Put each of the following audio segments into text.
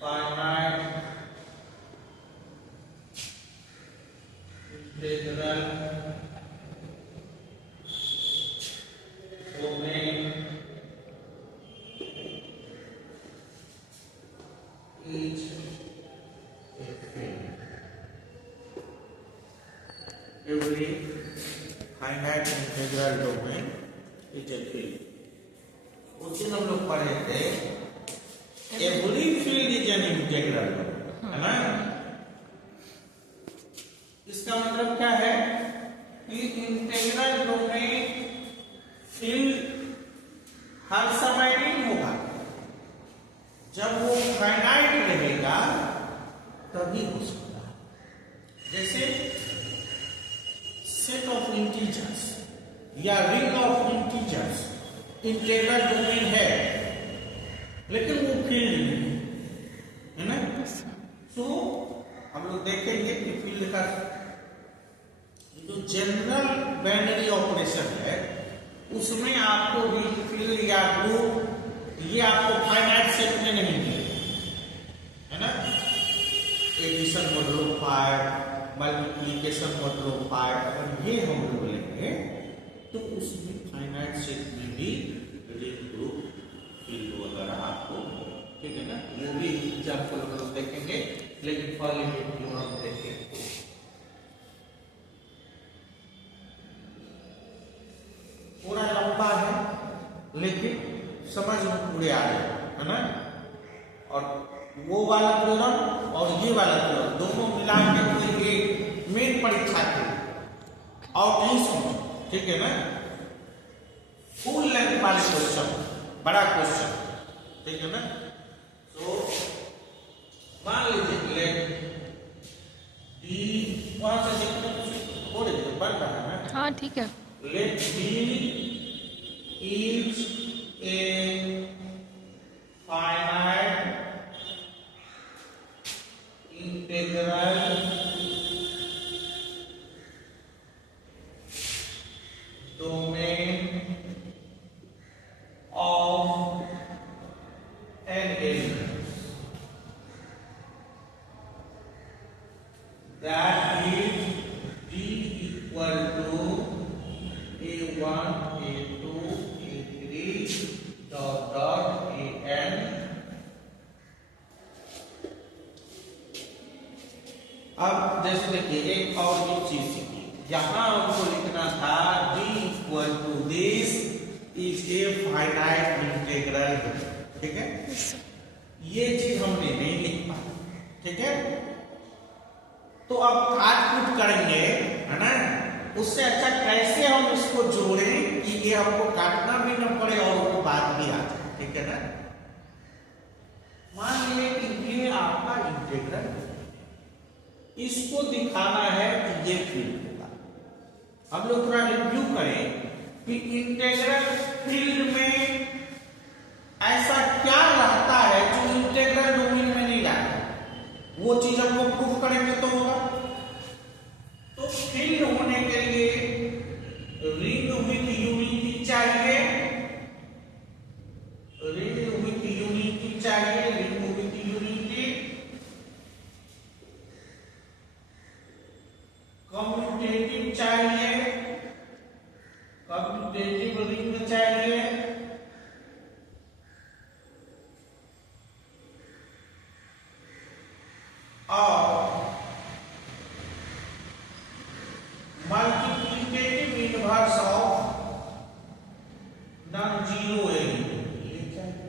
finite integral domain is a field. Every finite integral domain is a field. उस दिन हम लोग पढ़े थे every field is an integral, है ना। इसका मतलब क्या है कि इंटीग्रल डोमेन फील्ड हर समय नहीं होगा, जब वो फाइनाइट रहेगा तभी हो सकता है। जैसे सेट ऑफ इंटीजर्स या ring of integers integral domain है, लेकिन वो फील्ड नहीं है ना। तो हम लोग देखेंगे कि फील्ड का जो जनरल बाइनरी ऑपरेशन है उसमें आपको भी फील्ड या ग्रुप ये आपको फाइनाइट सेट में नहीं मिलेगा, है ना। एडिशन मॉडुलो 5, मल्टीप्लिकेशन मॉडुलो 5, अगर ये हम लोग लेंगे तो उसमें फाइनाइट सेट में भी रिंग ग्रुप फील्ड वगैरह आपको, ठीक है ना। वो भी एग्जाम्पल हम लोग देखेंगे, लेकिन पहले हम देखेंगे पूरा लंबा है लेकिन समझ में पूरे आ रहे, है ना। और वो वाला थ्योरम और ये वाला थ्योरम दोनों मिला के कोई एक मेन परीक्षा थी और नहीं समझ, ठीक है ना। फुल लेंथ वाले क्वेश्चन, बड़ा क्वेश्चन, ठीक है ना। तो मान लीजिए लेट डी, वहां से देखो कुछ हो रही है, बढ़ रहा है ना। हाँ ठीक है। Let D is a finite integral domain of an element that is D equal to A1, A2, A3 dot dot AN। अब जैसे देखिए एक और भी चीज सीखिए, यहां हमको लिखना था D equal to this is a finite integral, ठीक है। ये चीज हमने नहीं लिख पाया, ठीक है। तो अब काट कूट करेंगे, है ना। उससे अच्छा कैसे हम इसको जोड़ें कि ये हमको काटना भी न पड़े और वो बात भी आ जाए, ठीक है ना। मान लीजिए कि ये आपका इंटीग्रल, इसको दिखाना है कि ये फील्ड होगा। हम लोग थोड़ा रिव्यू करें कि इंटीग्रल फील्ड में ऐसा क्या रहता है जो इंटीग्रल डोमेन में नहीं रहता, वो चीज हमको प्रूफ करेंगे तो होगा। तो फील्ड होने के लिए रिंग विथ यूनिटी चाहिए, रिंग विथ यूनिटी चाहिए, रिंग विथ यूनिटी, कम्यूटेटिव चाहिए, कम्यूटेटिव रिंग चाहिए, और multiplicative inverse of non zero element चाहिए।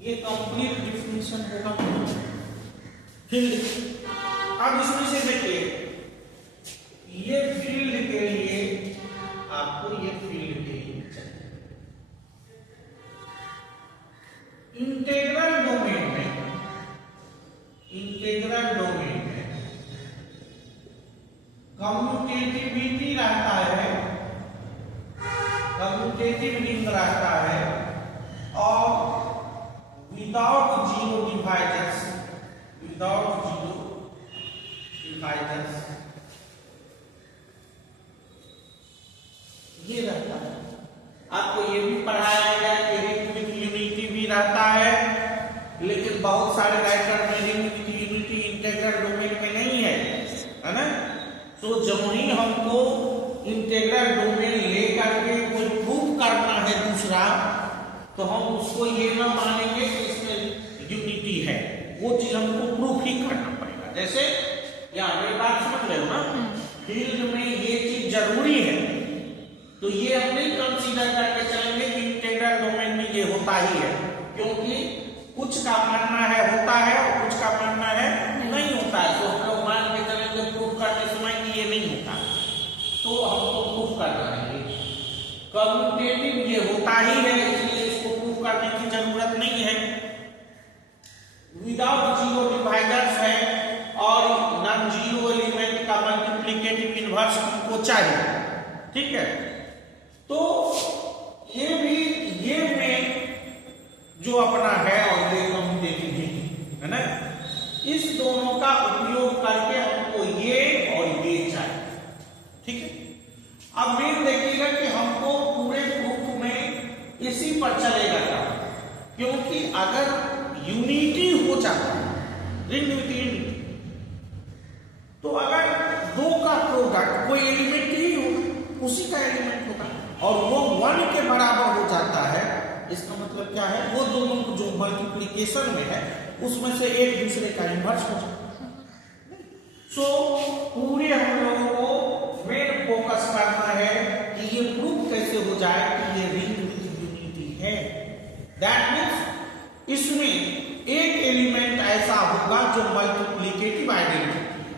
ये कंप्लीट डिफिनेशन होगा फील्ड। अब इसमें से देखिए ये फील्ड के लिए आपको ये फील्ड के लिए चाहिए। इंटीग्रल डोमेन में, इंटीग्रल डोमेन में कम्यूटेटिविटी रहता है, कम्यूटेटिव रिंग रहता है, और without zero divisors, without zero divisors ये रहता है। आपको ये भी पढ़ाया गया कि रिंग विथ यूनिटी भी रहता है लेकिन बहुत सारे राइटर में ring with unity integral domain में नहीं है ना। तो जब ही हमको इंटीग्रल डोमेन लेकर के कोई प्रूफ करना है दूसरा, तो हम उसको ये ना मानेंगे कि इसमें यूनिटी है, वो चीज हमको प्रूफ ही करना पड़ेगा। जैसे या मेरी बात समझ रहे हो ना, फील्ड में ये चीज जरूरी है, तो ये हम नहीं कंसीडर करके चलेंगे कि इंटीग्रल डोमेन में ये होता ही है, क्योंकि कुछ का मानना है होता है और कुछ का मानना है नहीं होता है। तो हम लोग मान के चलेंगे प्रूफ करते समय कि ये नहीं होता, तो हमको प्रूफ करना है कम्यूटेटिव ये होता ही है, इसलिए इसको प्रूफ करने की जरूरत नहीं है। विदाउट जीरो डिवाइडर्स है और नॉन जीरो एलिमेंट का मल्टीप्लिकेटिव इनवर्स हमको चाहिए, ठीक है। तो ये भी ये में जो अपना है और ये कम्यूटेटिव है ना, इस दोनों का उपयोग करके हमको ये और ये चाहिए, ठीक है। अब मेन देखिएगा कि हमको पूरे प्रूफ में इसी पर चलेगा क्या, क्योंकि अगर यूनिटी हो जाता है रिंग विथ यूनिटी, तो अगर दो का प्रोडक्ट कोई एलिमेंट ही होगा, उसी का एलिमेंट होगा और वो 1 के बराबर हो जाता है, इसका मतलब क्या है, वो दोनों जो मल्टीप्लिकेशन में है उसमें से एक दूसरे का इन्वर्स हो जाता है। सो पूरे हम लोगों को मेन फोकस करना है कि ये प्रूफ कैसे हो जाए कि ये रिंग विथ यूनिटी है। दैट मीन्स इसमें एक एलिमेंट ऐसा होगा जो मल्टीप्लिकेटिव आइडेंटिटी है,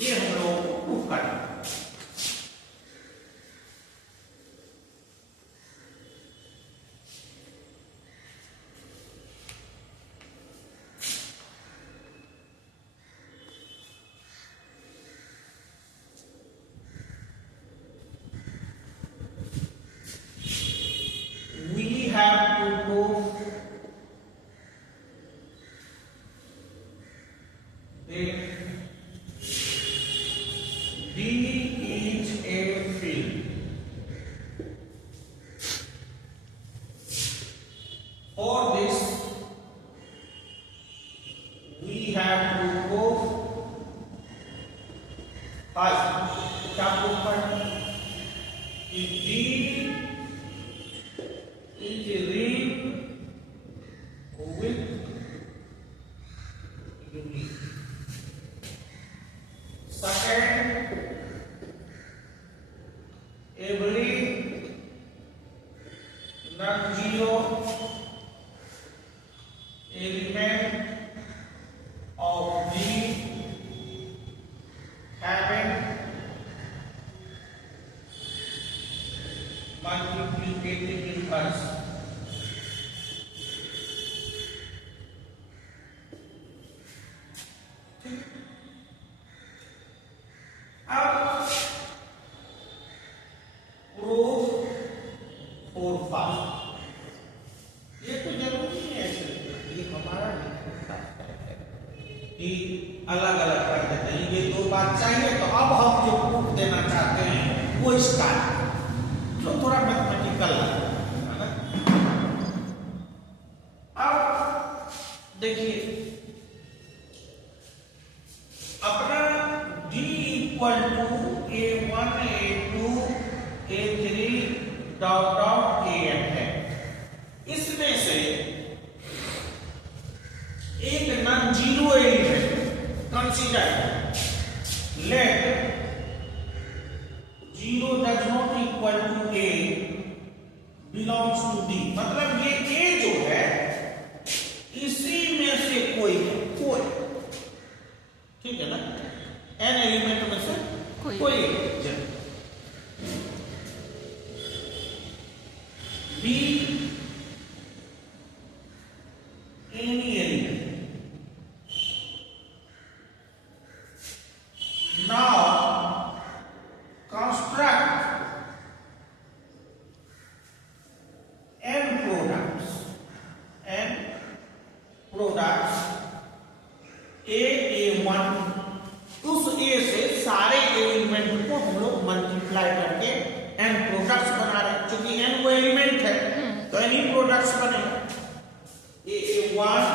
ये हम लोगों को प्रूफ करना है। अलग अलग कर देते हैं, ये दो बात चाहिए। तो अब हम जो प्रूफ देना चाहते हैं वो इसका जो थोड़ा मैथमेटिकल है ना। अब देखिए अपना D equal to A1 A2 A3 dot dot AN है। इसमें से एक non zero element consider, let 0 does not equal to A belongs to D, मतलब ये A जो है इसी में से कोई है, कोई, ठीक है ना, n एलिमेंट में से कोई B any element. Now construct n products A1, उस A से सारे एलिमेंट को हम लोग मल्टीप्लाई करके n प्रोडक्ट्स बना रहे हैं। क्योंकि n वो एलिमेंट है तो n ही प्रोडक्ट्स बनेगा। AA1,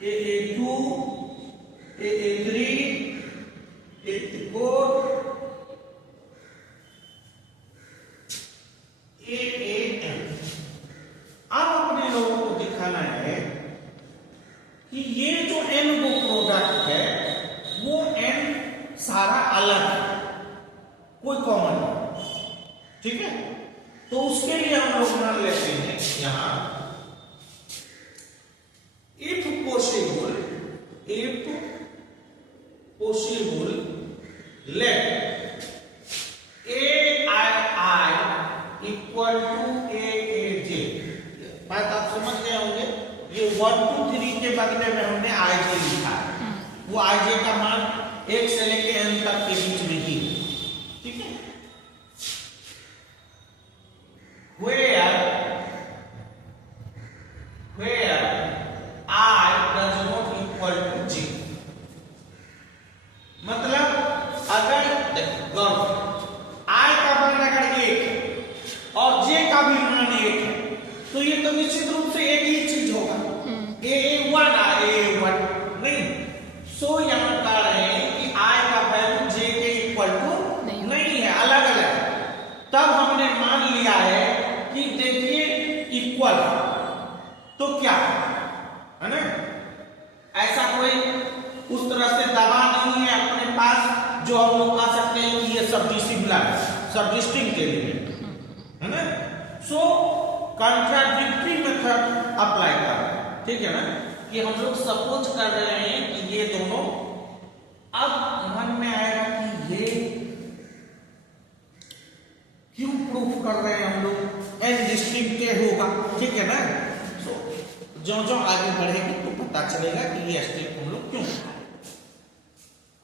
AA2, AA3, AA4, AAN। अब अपने लोगों को दिखाना है कि ये जो n वो प्रोडक्ट है वो n सारा अलग है, कोई कॉमन नहीं, ठीक है। तो उसके लिए हम लोग मान लेते हैं यहां if possible let AII equal to AAJ। बात आप समझ गए होंगे। ये 1 2 3 के बदले में हमने IJ लिखा है, वो IJ का मान 1 से लेके n तक के बीच में ही, ठीक है। where I does not equal to J। मतलब अगर गौर I का मान अगर 1 और J का भी मान 1 है तो ये तो निश्चित रूप से एक ही चीज होगा, AA1 AA1 नहीं। सो यहां कह रहे हैं कि I का वैल्यू J के इक्वल टू नहीं है, अलग अलग। तब हमने मान लिया है कि देखिए इक्वल तो क्या है ना, ऐसा कोई उस तरह से दवा नहीं है अपने पास जो हम लोग कह सकते हैं कि ये सबडिस्टिंग के लिए है ना। सो कॉन्ट्राडिक्टरी मेथड अप्लाई कर, ठीक है ना, कि हम लोग सपोज कर रहे हैं कि ये दोनों, अब मन में आएगा कि ये क्यों प्रूफ कर रहे हैं हम लोग, एन डिस्टिंक्ट होगा, ठीक है ना। सो जो जो आगे बढ़ेगी तो पता चलेगा कि ये स्टेप हम लोग क्यों।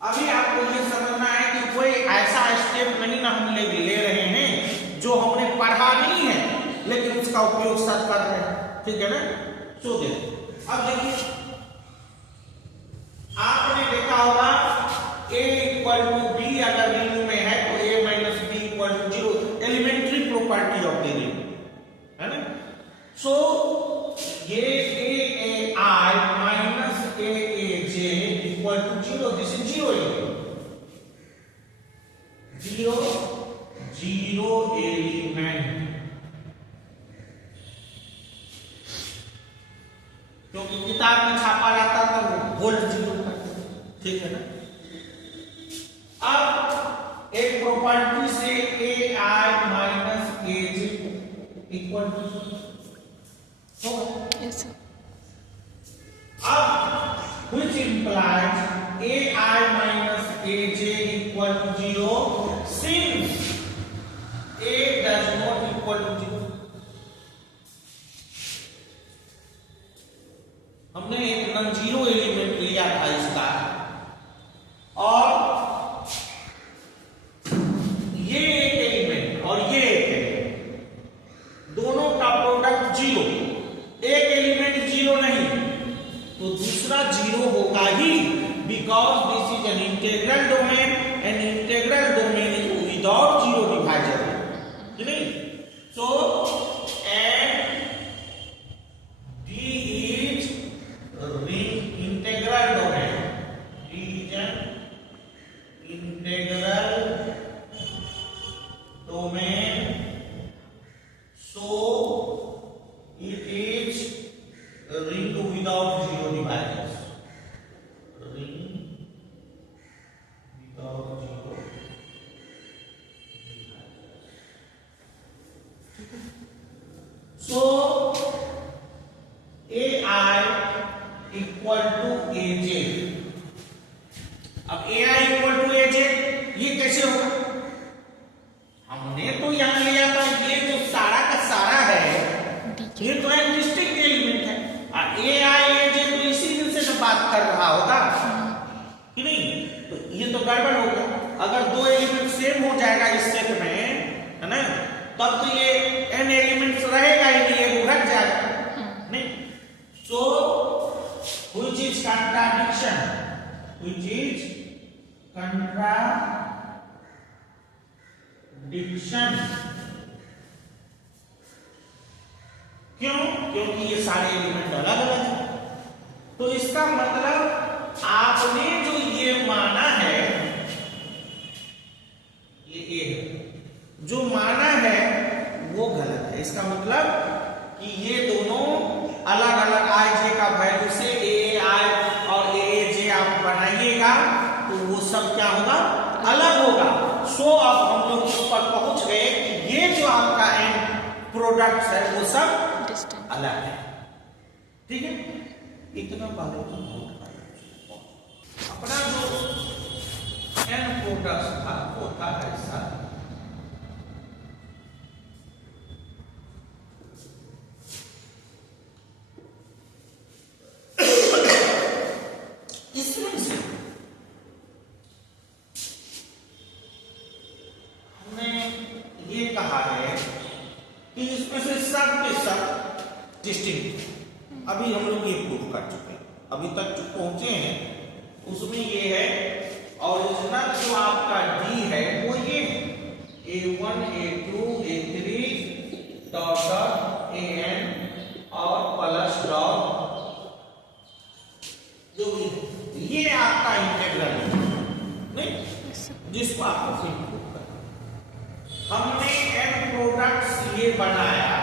अभी आपको ये समझना है कि कोई ऐसा स्टेप नहीं ना हम ले रहे हैं जो हमने पढ़ा नहीं है लेकिन उसका उपयोग सच कर रहे हैं, ठीक है ना। सो देखिए, अब देखिए आपने देखा होगा A इक्वल टू B अगर रिंग में है तो A minus B equal to 0, elementary property of the ring, है ना। सो ये AAI minus AAJ equal to 0, this is 0 element, क्योंकि किताब में छापा जाता था वो वोल्ट 0 करते, ठीक है ना। अब एक प्रॉपर्टी से AI minus AJ equal to 0 Yes, sir. अब which implies AI minus AJ equal to 0 since A does not equal to 0। हमने एक नॉन जीरो एलिमेंट लिया था इसका और ये एक एलिमेंट और ये एक एलिमेंट, दोनों का प्रोडक्ट 0, एक एलिमेंट 0 नहीं तो दूसरा 0 होगा ही, because this is an integral domain and integral domain is without 0 divisor, नहीं। So and D is integral domain, D is an integral domain, so it is a ring without 0 divisors, ring without 0 divisors। So AI equal to AJ, अब AI equal to AJ ये कैसे होगा, हमने तो यहां लिया था ये जो सारा का सारा है ये तो एक डिस्टिंक्ट एलिमेंट है और AI AJ तो इसी दिन से जो बात कर रहा होगा कि नहीं, तो ये तो गड़बड़ होगा। अगर दो एलिमेंट सेम हो जाएगा इस सेट में, है ना, तब तो ये n एलिमेंट्स रहेगा ही नहीं, ये घट जाएगा, नहीं। So which is contradiction, which is contradiction क्यों? क्योंकि ये सारे एलिमेंट अलग अलग हैं। तो इसका मतलब आपने जो ये माना है, ये ए है, जो माना है वो गलत है। इसका मतलब कि ये दोनों अलग अलग आई जे का वैल्यू से ए आई और ए जे आप बनाइएगा तो वो सब क्या होगा? अलग होगा। सो अब हम लोग इस पर पहुंच गए कि ये जो आपका एंड प्रोडक्ट है वो सब अलग है। ठीक है, इतना बालों का नोट कर अपना जो एंड प्रोडक्ट था वो था ऐसा। इसमें से हमने ये कहा है कि इसमें से सब के सब डिस्टिंक्ट। अभी हम लोग ये प्रूव कर चुके हैं, अभी तक जो पहुंचे हैं उसमें ये है ओरिजिनल जो आपका डी है वो ये A1 A2 A3 dot dot AN और प्लस डॉट जो भी ये आपका इंटीग्रल है, नहीं, जिसको आपको फिर प्रूव करना। हमने एन प्रोडक्ट्स ये बनाया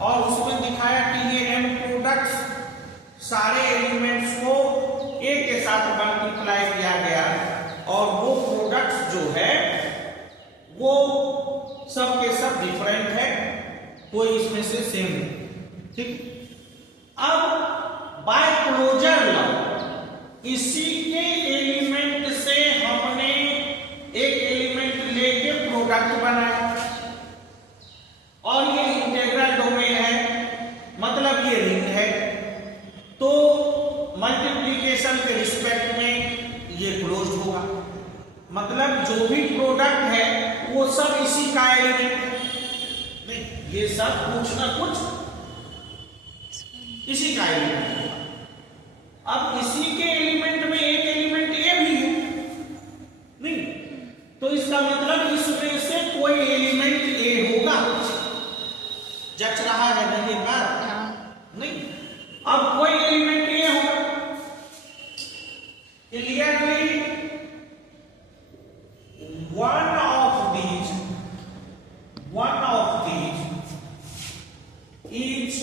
और उसमें दिखाया कि ये एन प्रोडक्ट्स सारे एलिमेंट्स को ए के साथ मल्टीप्लाई किया गया और वो प्रोडक्ट्स जो है वो सब के सब डिफरेंट है, कोई इसमें से सेम नहीं। ठीक, अब बाय क्लोजर लॉ इसी के एलिमेंट से हमने एक एलिमेंट लेके प्रोडक्ट बनाया और ये इंटीग्रल डोमेन है, मतलब ये रिंग है। तो मल्टीप्लिकेशन के रिस्पेक्ट में ये क्लोज्ड होगा, मतलब जो भी प्रोडक्ट है वो सब इसी का एलिमेंट है। नहीं, ये सब कुछ ना कुछ इसी का एलिमेंट है। अब इसी के एलिमेंट में एक एलिमेंट ए भी है, नहीं, तो इसका मतलब इसमें से कोई एलिमेंट ए होगा। जच रहा है नहीं बात? नहीं, अब कोई एलिमेंट ए होगा। Clearly one of these is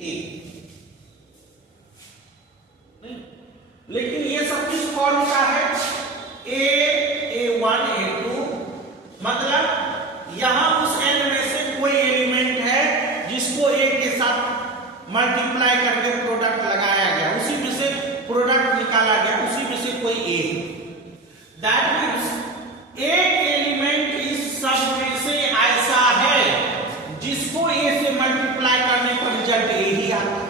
A। लेकिन ये सब किस फॉर्म का है? A1 A2, मतलब यहां उस एंड में से कोई एलिमेंट है जिसको ए के साथ मल्टीप्लाई करके प्रोडक्ट लगाया गया, उसी में से प्रोडक्ट निकाला गया, उसी में से कोई ए। दैट मीन्स एक एलिमेंट इस सब में से ऐसा है जिसको ए से मल्टीप्लाई करने पर रिजल्ट ए ही आता है।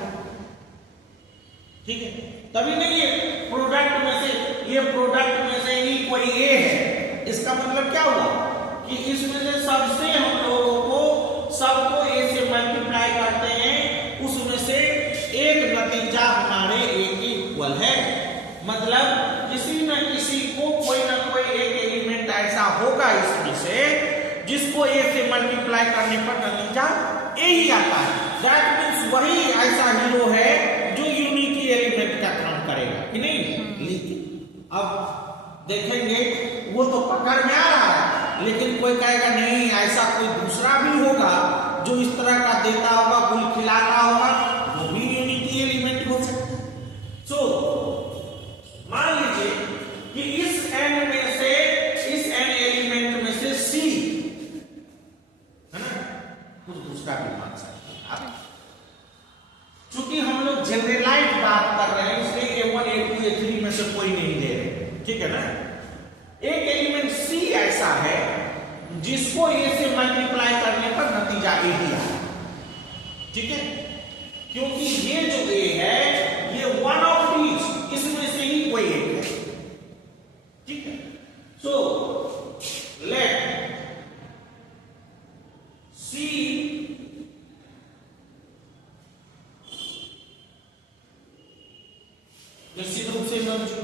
ठीक है, तभी नहीं ये प्रोडक्ट में से ही कोई ए है। इसका मतलब क्या हुआ कि इसमें से सबसे हम लोगों को सबको ए से मल्टीप्लाई करते हैं, उसमें से एक नतीजा हमारे ए के इक्वल है। मतलब किसी न किसी को कोई ना कोई एक एलिमेंट ऐसा होगा इसमें से जिसको ए से मल्टीप्लाई करने पर नतीजा ए ही आता है। दैट मीन्स वही ऐसा हीरो है जो यूनिटी एलिमेंट का काम करेगा कि नहीं। लेकिन अब देखेंगे वो तो पकड़ में आ रहा है, लेकिन कोई कहेगा नहीं ऐसा कोई दूसरा भी होगा जो इस तरह का देता होगा, गुल खिला रहा होगा, वो भी यूनिटी एलिमेंट हो सकता है। सो मान लीजिए कि इस एन एलिमेंट में से सी है ना, कुछ दूसरा भी मान सकते हैं आप। चूंकि हम लोग जनरलाइज बात कर रहे हैं इसलिए A1 A2 A3 में से कोई नहीं ले रहे, ठीक है ना। एक एलिमेंट सी ऐसा है जिसको ए से मल्टीप्लाई करने पर नतीजा ए ही आया, ठीक है, क्योंकि ये जो ए है ये वन ऑफ दीज, इसमें से ही कोई एक है, ठीक है। सो लेट सी निश्चित रूप से समझो,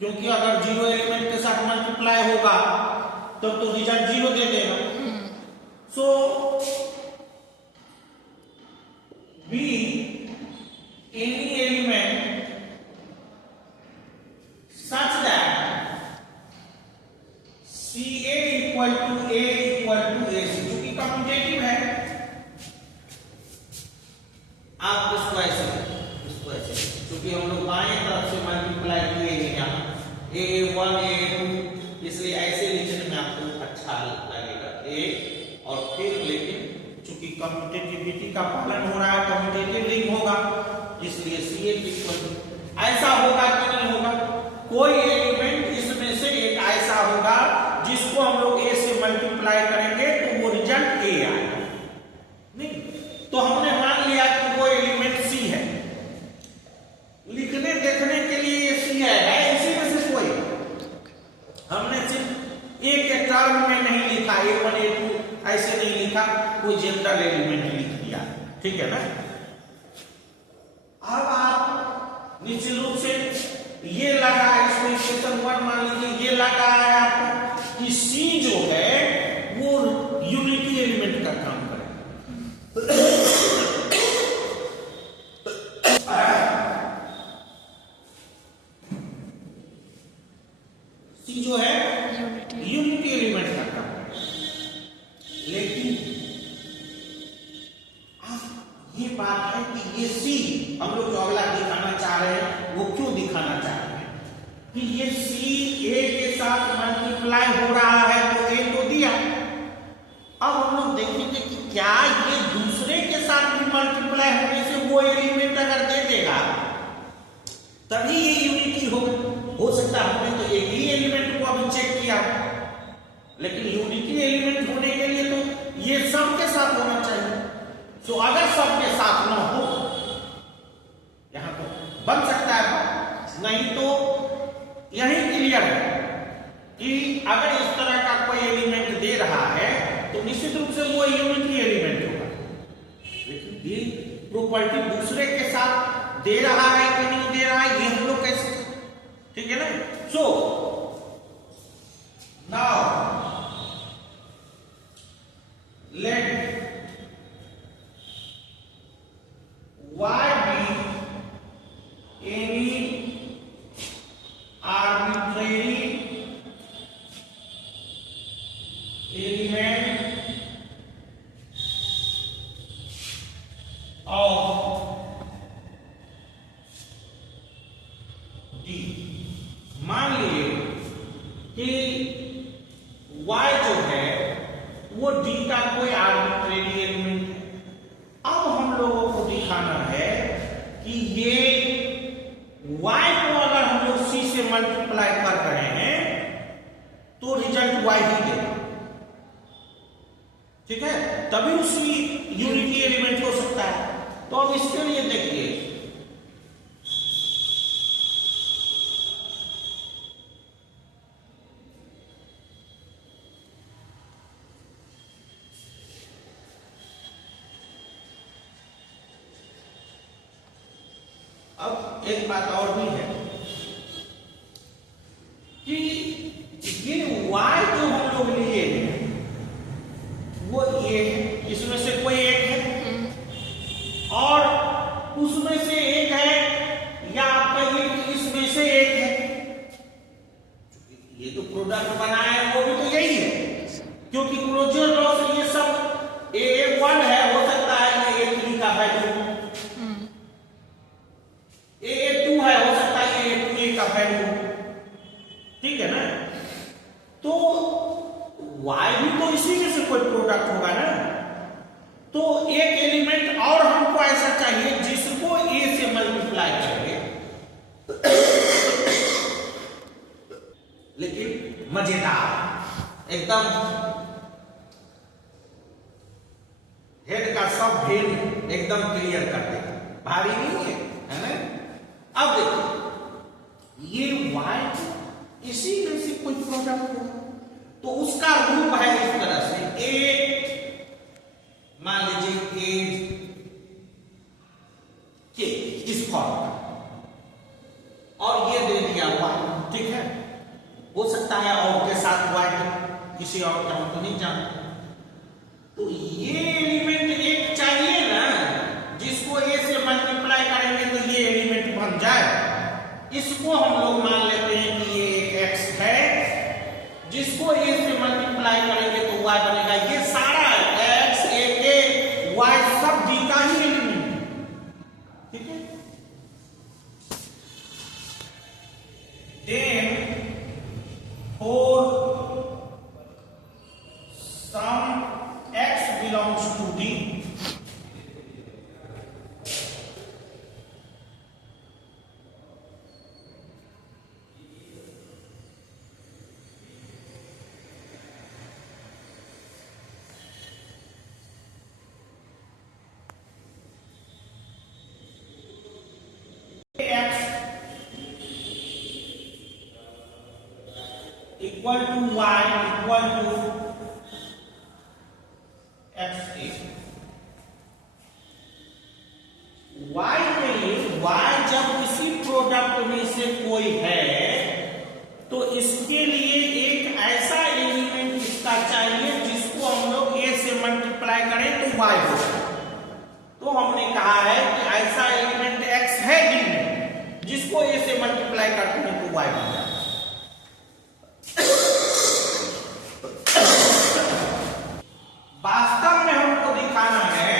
क्योंकि अगर जीरो एलिमेंट के साथ मल्टीप्लाई होगा तब तो रिजल्ट जीरो दे देगा। सो be any element such that CA equal to A equal to AC, क्योंकि कम्यूटेटिव है, आप इसको ऐसे क्योंकि हम लोग बाएं तरफ से मल्टीप्लाई किए हैं यहाँ A1 A2, इसलिए ऐसे लिखने में आपको अच्छा लगेगा A, और फिर लेकिन चूंकि कम्यूटेटिविटी का पालन हो रहा है, कम्यूटेटिव रिंग होगा, इसलिए CA इक्वल ऐसा होगा कि नहीं होगा, कोई एलिमेंट इसमें से एक ऐसा होगा जिसको हम लोग A से मल्टीप्लाई करेंगे तो वो रिजल्ट A आएगा। नहीं तो हमने मान लिया कि वो एलिमेंट C है, लिखने देखने के लिए ये C है इसी में से कोई, हमने सिर्फ एक टर्म में नहीं लिखा, A1 A2 ऐसे नहीं लिखा, कोई जनरल एलिमेंट लिख दिया, ठीक है ना। अब आप निश्चित रूप से ये लगा है, इसमें इक्वेशन 1 मान लीजिए, ये लगा है आपको कि C जो है वो यूनिटी एलिमेंट का काम करेगा। C जो है यूनिटी एलिमेंट का काम करेगा, लेकिन ये बात है कि ये C हम लोग जो अगला दिखाना चाह रहे हैं वो क्यों दिखाना चाह रहे हैं कि ये C A के साथ मल्टीप्लाई हो रहा है तो A को दिया। अब हम लोग देखेंगे कि क्या ये दूसरे के साथ भी मल्टीप्लाई होने से वो एलिमेंट अगर दे देगा तभी ये यूनिटी हो सकता है। हमने तो एक ही एलिमेंट को अभी चेक किया, लेकिन यूनिटी एलिमेंट होने के लिए तो ये सबके साथ होना चाहिए। तो अगर सबके साथ न हो, यहां तो बन सकता है, नहीं तो यही क्लियर है कि अगर इस तरह का कोई एलिमेंट दे रहा है तो निश्चित रूप से वो यूनिटी एलिमेंट होगा। लेकिन ये प्रॉपर्टी दूसरे के साथ दे रहा है कि नहीं दे रहा है, ये हम लोग कैसे, ठीक है ना। So now let Y be any arbitrary element of D। मान लिए कि Y जो है वो D का कोई आर्बिट्रेरी एलिमेंट है। अब हम लोगों को दिखाना है कि ये Y को अगर हम लोग C से मल्टीप्लाई कर रहे हैं तो रिजल्ट Y ही देगा, ठीक है, तभी उसकी यूनिटी एलिमेंट हो सकता है। तो अब इसके लिए देखिए, अब एक बात और भी है कि ये Y जो हम लोग लिए हैं वो ये है, इसमें से कोई एक है और उसमें से एक है, या आप कहिए कि इसमें से एक है। ये तो प्रोडक्ट बनाया है वो भी तो यही है, क्योंकि क्लोजर लॉ से ये सब A1 है, हो सकता है कि A3 का वैल्यू A2 है, हो सकता है A2 का वैल्यू, ठीक है ना। तो Y भी तो इसी में से कोई प्रोडक्ट होगा ना। तो एक एलिमेंट और हमको ऐसा चाहिए जिसको A से मल्टीप्लाई करेंगे, लेकिन मजेदार, एकदम हेड का सब भेद एकदम क्लियर कर देगा, भारी नहीं है ना। अब देखिए ये Y इसी में से कोई प्रोडक्ट होगा तो उसका रूप है इस तरह से, A मान लीजिए A के इस फॉर्म का, और ये दे दिया Y, ठीक है। हो सकता है और के साथ Y किसी और का हम तो नहीं जानते। तो ये एलिमेंट एक चाहिए ना जिसको इसको हम लोग मान लेते हैं कि ये एक x है, जिसको a से मल्टीप्लाई करेंगे तो y बनेगा। ये सारा x a के y सब d का ही एलिमेंट है, ठीक है। Then for some x belongs to d, equal to y equal to xa, y में y जब इसी प्रोडक्ट में से कोई है तो इसके लिए एक ऐसा एलिमेंट इसका चाहिए जिसको हम लोग a से मल्टीप्लाई करें तो y हो जाए। तो हमने कहा है कि ऐसा एलिमेंट x है D में जिसको a से मल्टीप्लाई करते हैं तो y बन जाए। वास्तव में हमको दिखाना है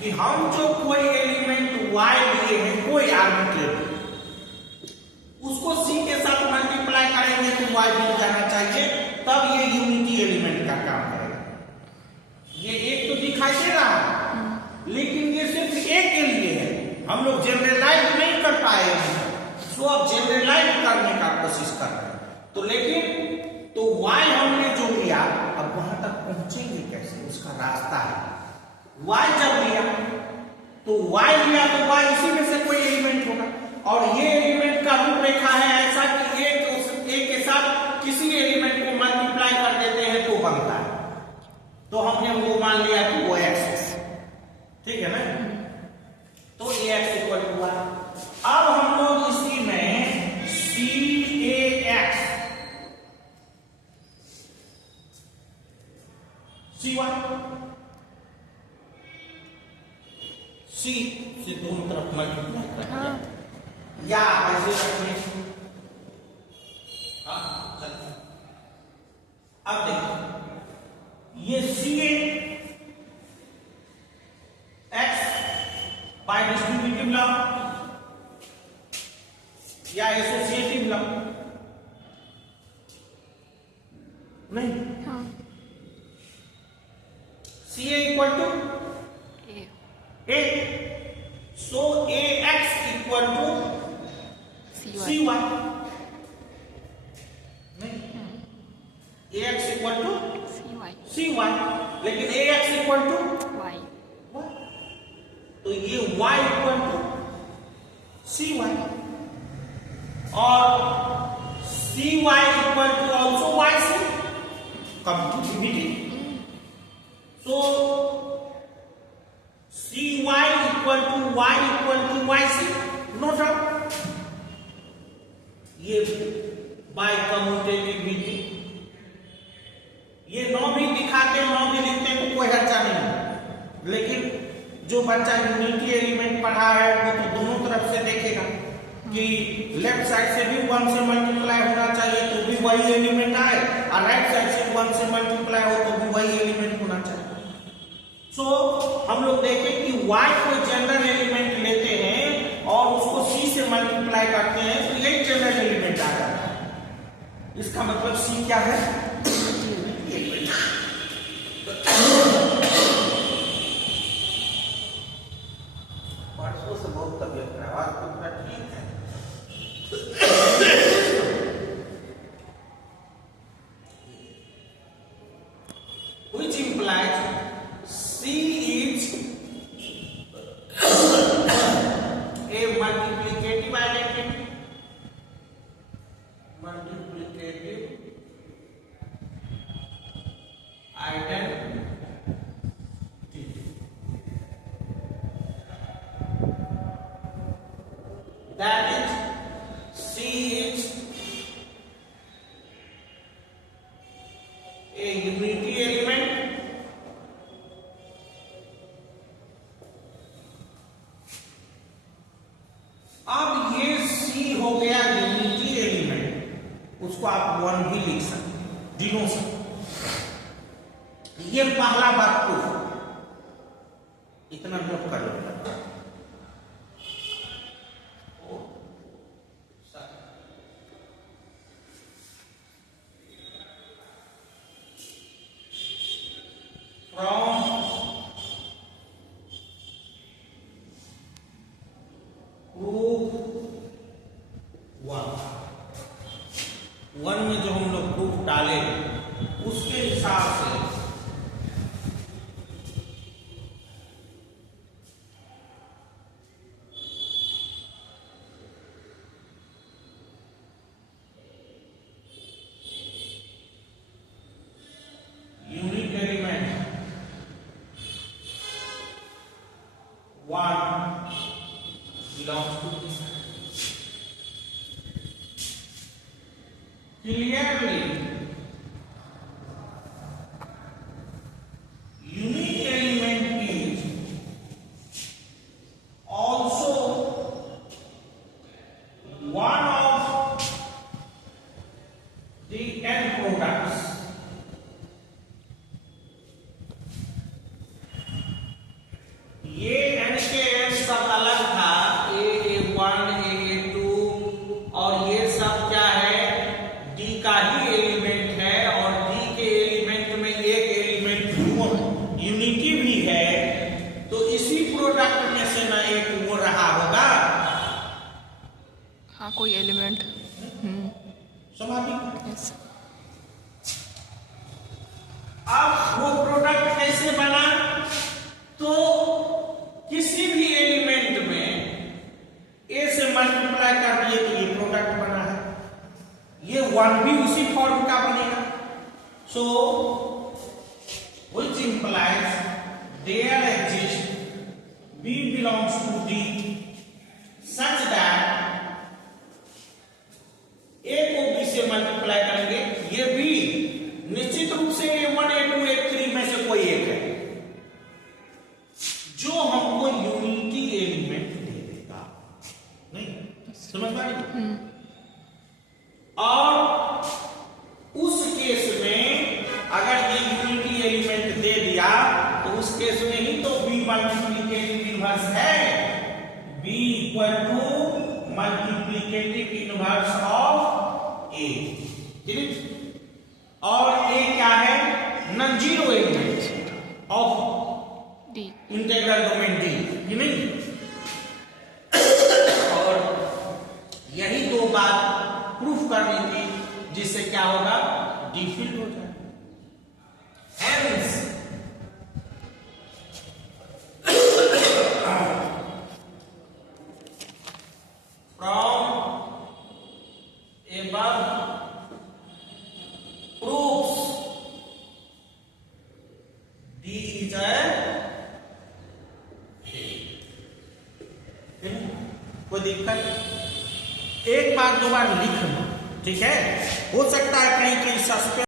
कि हम जो कोई एलिमेंट y लिए हैं, कोई आर्बिट्रेरी, उसको c के साथ मल्टीप्लाई करेंगे तो y मिल जाना चाहिए, तब ये यूनिटी एलिमेंट का काम करेगा। ये एक तो दिखाई दे रहा है, लेकिन ये सिर्फ एक के लिए है, हम लोग जनरलाइज नहीं कर पाए, सो अब जनरलाइज करने का कोशिश कर रहे हैं। तो लेकिन तो y हमने जो लिया, अब वहां तक पहुंचेंगे कैसे, उसका रास्ता है। y जब लिया तो y लिया तो y इसी में से कोई एलिमेंट होगा, और ये एलिमेंट का रूपरेखा है ऐसा कि एक उस एक के साथ किसी एलिमेंट को मल्टीप्लाई कर देते हैं तो बनता है। तो हमने वो मान लिया कि वो x है, ठीक है ना। तो ax इक्वल टू y। अब हम लोग इसी में cax cy c से दोनों तरफ मल्टीप्लाई करेंगे, या ऐसे रखने। अब देखो ये cax बाय डिस्ट्रीब्यूटिव लॉ या एसोसिएटिव लॉ नहीं, ca equal to a, so ax equal to cy नहीं, ax इक्वल टू cy, लेकिन ax इक्वल टू y, तो ये y इक्वल टू cy और cy equal to also yc, completivity. So cy equal to y equal to yc, no doubt. ये by commutativity, ये 9 भी दिखाते 9 भी लिखते तो कोई हर्चा नहीं, लेकिन जो बच्चा यूनिटी एलिमेंट पढ़ा है वो तो दोनों तरफ से देखेगा कि लेफ्ट साइड से भी 1 से मल्टीप्लाई होना चाहिए तो भी वही एलिमेंट आए, और राइट साइड से 1 से मल्टीप्लाई हो तो भी वही एलिमेंट होना चाहिए। सो हम लोग देखें कि y को जनरल एलिमेंट लेते हैं और उसको c से मल्टीप्लाई करते हैं तो यही जनरल एलिमेंट आ जाता है। इसका मतलब c क्या है, परसों से बहुत तबियत खराब, आज तो पूरा ठीक है। Which implies C is a multiplicative identity. Multiplicative identity. That is, C is a unity element अब ये C हो गया उसको आप 1 भी लिख सकते, दिनों से। ये पहला बात प्रूफ, इतना नोट कर लो। वन में जो हम लोग प्रूफ डाले उसके हिसाब से unit element 1 belongs to this. Clearly, unique element is also one of the end products. ये n के n सब अलग था, A1, A2 और ये सब क्या है, D का ही एलिमेंट है, और D के एलिमेंट में एक एलिमेंट यूनिटी भी है, तो इसी प्रोडक्ट में से ना एक वो रहा होगा। हाँ, कोई एलिमेंट स्वाभाविक। यस। अब वो प्रोडक्ट कैसे बना, तो किसी भी एलिमेंट में A से मल्टीप्लाई कर दिए तो ये प्रोडक्ट बना है, ये 1 भी उसी फॉर्म का बनेगा। सो which implies there exists B belongs to D such that A को B से मल्टीप्लाई करेंगे, ये B निश्चित रूप से A1, A2, A3 में से कोई एक है जो हमको यूनिटी एलिमेंट दे देगा। नहीं समझ पा रही? और उस केस में अगर ये यूनिटी एलिमेंट दे दिया तो उस केस में ही तो B मल्टीप्लिकेटिव इनवर्स है, B equal to multiplicative inverse of A, और A क्या है, non zero element of D, integral domain D, कि नहीं। और यही दो बात प्रूफ करनी थी, जिससे क्या होगा, D फील्ड हो जाएगा। Hence, from above proofs D is a कोई दिक्कत, एक बार दो बार लिख लो, ठीक है। हो सकता है कहीं कहीं सस्पेंस